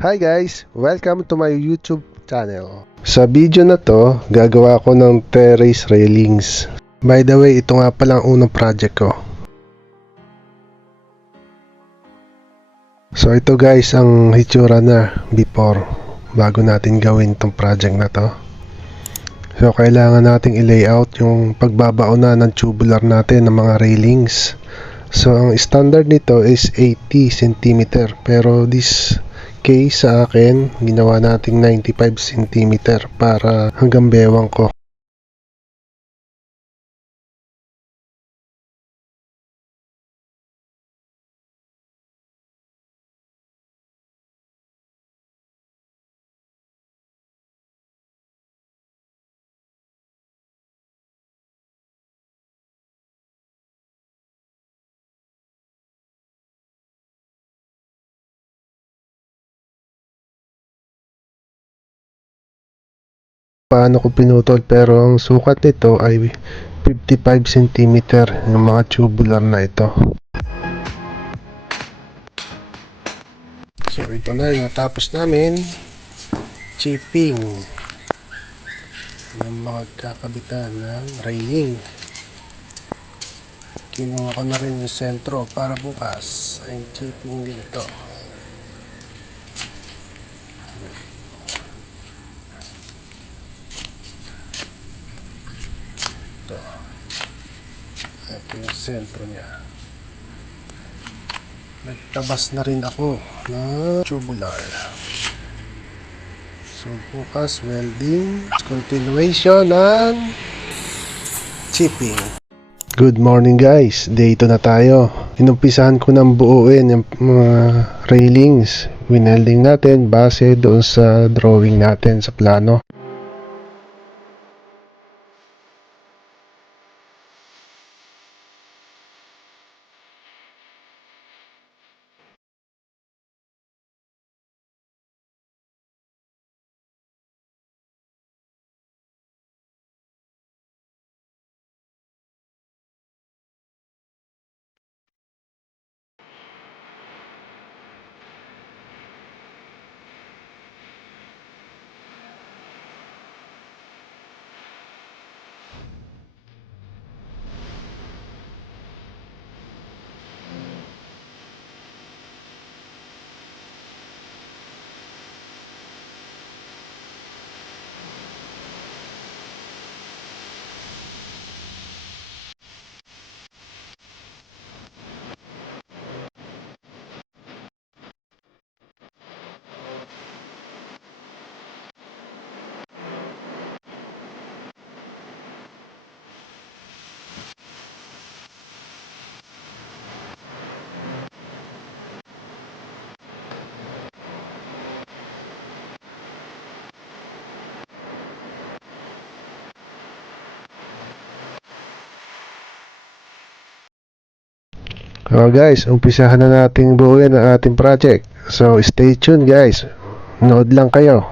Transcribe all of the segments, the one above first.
Hi guys! Welcome to my YouTube channel. Sa video na to, gagawa ko ng terrace railings. By the way, ito nga pala ang unang project ko. So ito guys ang hitsura na before bago natin gawin tong project na to. So kailangan nating i-layout yung pagbabao na ng tubular natin ng mga railings. So ang standard nito is 80 cm pero this case sa akin ginawa nating 95 cm para hanggang bewang ko. Paano ko pinutol pero ang sukat nito ay 55 cm yung mga tubular na ito. So ito na yung natapos namin chipping ng mga kakabitan ng railing. Kinuha ko na rin yung sentro para bukas ay chipping din ito. Ito yung sentro niya. Nagtabas na rin ako ng tubular. So bukas welding, continuation ng chipping. Good morning guys, day 2 na tayo. Inumpisahan ko ng buuin yung mga railings. Winelding natin base doon sa drawing natin sa plano. So guys, umpisahan na nating buuin ang ating project. So stay tuned guys. Nood lang kayo.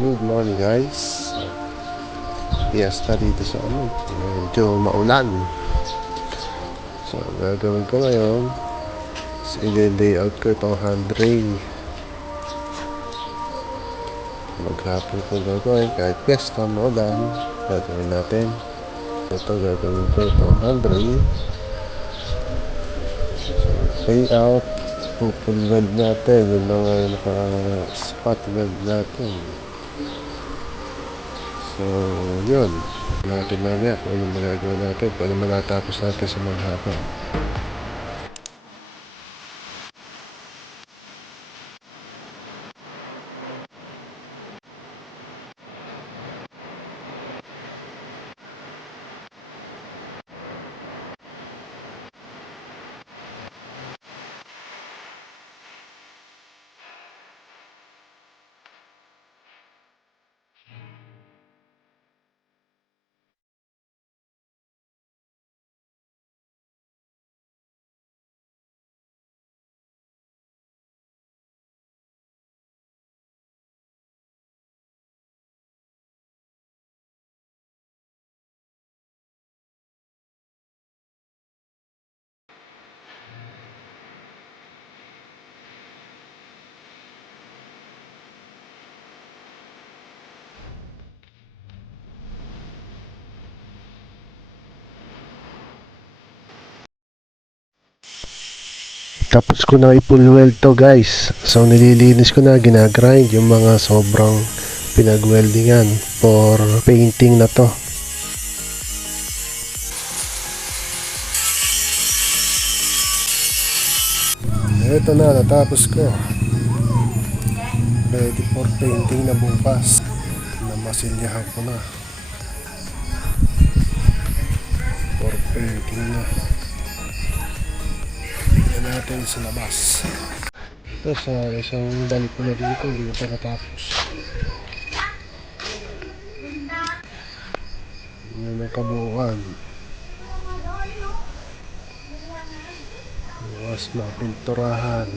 Good morning guys. Fiesta dito sa medyo maulan. So gagawin ko ngayon is i-layout ko itong handrail. Maghapon ko gagawin kahit fiesta maulan. Gagawin natin. Ito gagawin ko itong handrail. So layout, pupul weld natin yung mga naka-spot weld natin. So, yun. Natin mamaya kung anong magagawa natin. Kung anong matatapos natin sa maghapon. Tapos ko na i-full weld to guys. So nililinis ko na, ginagrind yung mga sobrang pinag-weldingan for painting na to. Ito na, natapos ko. Ready for painting na bukas. Namasilyahan ko na. For painting na. Tignan natin sa labas. Ito sa isang balik ko na dito, hindi ko pa natapos. Yan ang kabuuan. Bukas mapinturahan.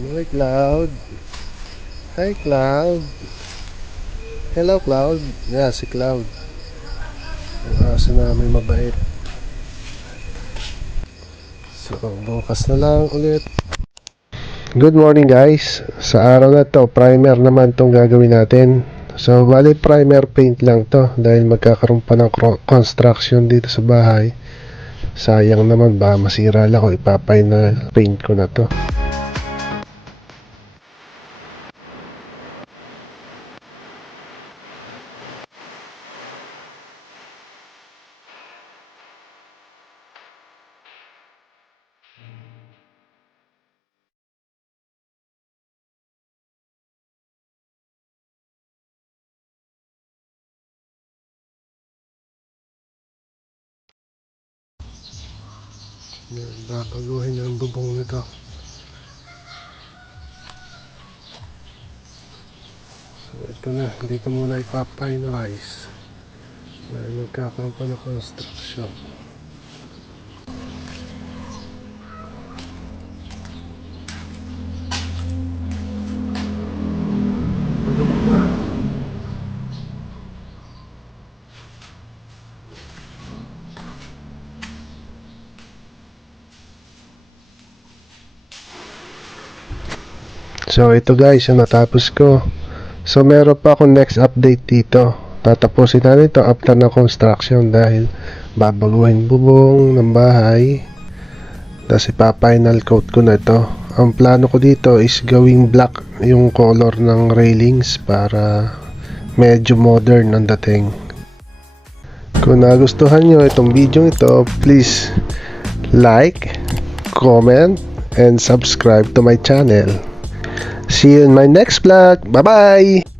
Hi Cloud. Hi Cloud. Hello Cloud. Yeah, si Cloud. Ang aso namin mabait. So bukas na lang ulit. Good morning guys. Sa araw na to, primer naman tong gagawin natin. So bali primer paint lang to dahil magkakaroon pa ng construction dito sa bahay. Sayang naman ba masira lang kung ipa-final paint ko na to. Babaguhin ang bubong nito. So ito na, hindi ko muna ipa-finalize dahil magkakaroon pa ng construction. So ito guys, yung natapos ko. So meron pa akong next update dito. Tatapusin na ito after na construction dahil babaguhin bubong ng bahay. Tapos ipa-final coat ko na ito. Ang plano ko dito is gawing black yung color ng railings para medyo modern ang dating. Kung nagustuhan nyo itong video ito, please like, comment, and subscribe to my channel. See you in my next vlog. Bye-bye!